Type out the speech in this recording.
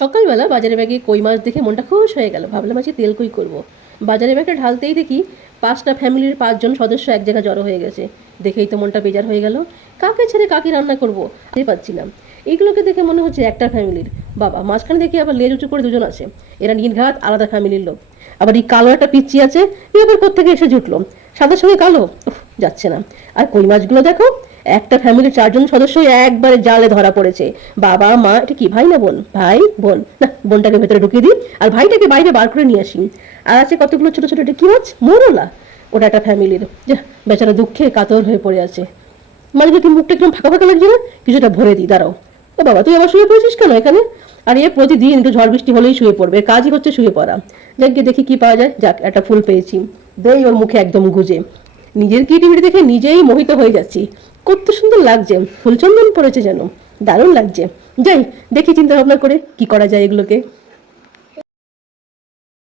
সকালবেলা বাজারে ব্যাগে কই মাছ দেখে মনটা খুশ হয়ে গেল। ভাবলাম আজকে তেল কই করব? বাজারে ব্যাগটা ঢালতেই দেখি পাঁচটা ফ্যামিলির পাঁচজন সদস্য এক জায়গায় জড়ো হয়ে গেছে। দেখেই তো মনটা বেজার হয়ে গেল। কাকে ছেড়ে কাকে রান্না করব? পারছি না। এইগুলোকে দেখে মনে হচ্ছে একটা ফ্যামিলির। বাবা, মাঝখানে দেখি আবার লেজ উঁচু করে দুজন আছে। এরা নির্ঘাত আলাদা ফ্যামিলির লোক। আবার এই কালো একটা পিচ্ছি আছে, এ আবার কোথেকে এসে জুটলো? সাদার সঙ্গে কালো? যাচ্ছে না। আর কই মাছগুলো দেখো? একটা ফ্যামিলির চারজন সদস্য একবারে জালে ধরা পড়েছে। বাবা, মা, এটা কি, ভাই না বোন? ভাই, বোন। না, বোনটাকে ভেতরে ঢুকিয়ে দিই আর ভাইটাকে বাইরে বার করে নিয়ে আসি। আর আছে কতগুলো ছোট ছোট, এটা কি মাছ? মোরলা। ওটা একটা ফ্যামিলির যা, বেচারা দুঃখে কাতর হয়ে পড়ে আছে। মানে কি মুখটা একদম ফাঁকা ফাঁকা লাগছে না? কিছুটা ভরে দিই, দাঁড়াও। ও বাবা, তুই আবার শুয়ে পড়েছিস কেন এখানে? আর, এ প্রতিদিন একটু ঝড় বৃষ্টি হলেই শুয়ে পড়বে। কাজই হচ্ছে শুয়ে পড়া। যাক গিয়ে দেখি কি পাওয়া যায়। যাক, একটা ফুল পেয়েছি। দেই ওর মুখে একদম গুজে। নিজের ক্রিয়েটিভিটি দেখে নিজেই মোহিত হয়ে যাচ্ছি। কত সুন্দর লাগছে, ফুলচন্দন পড়েছে যেন, দারুণ লাগছে। যাই, দেখি চিন্তা ভাবনা করে কি করা যায় এগুলোকে।